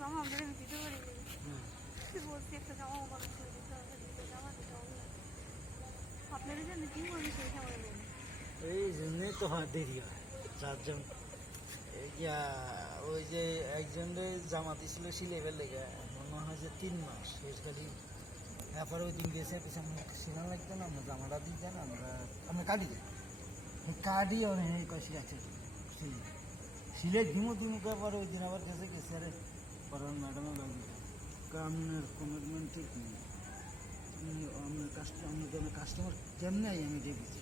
জামা আমরা দিতে পারি বলছি একটা জামা আমার দিতে হবে জামা দিতে হবে আপনাদের জন্য কি বলি সেই সময় এই জন্যই তো হয় দেরি হয় চারজন ওই যে একজনের জামা দিছিল সিলেবের লেগে মনে হয় যে 3 মাস শেষ খালি তারপরে ওই দিন গেছে সিলান লাগতো না আমরা জামাটা দিই যান আমরা কাটি যাই কাটি অনেক কষি আছে সিলে ঘিমো দিন পরে ওই দিন আবার গেছে আরে পরে ম্যাডামও লাগিয়ে আপনার কমিটমেন্ট ঠিক নেই আপনার কাস্টমার কেমনে আমি দেখেছি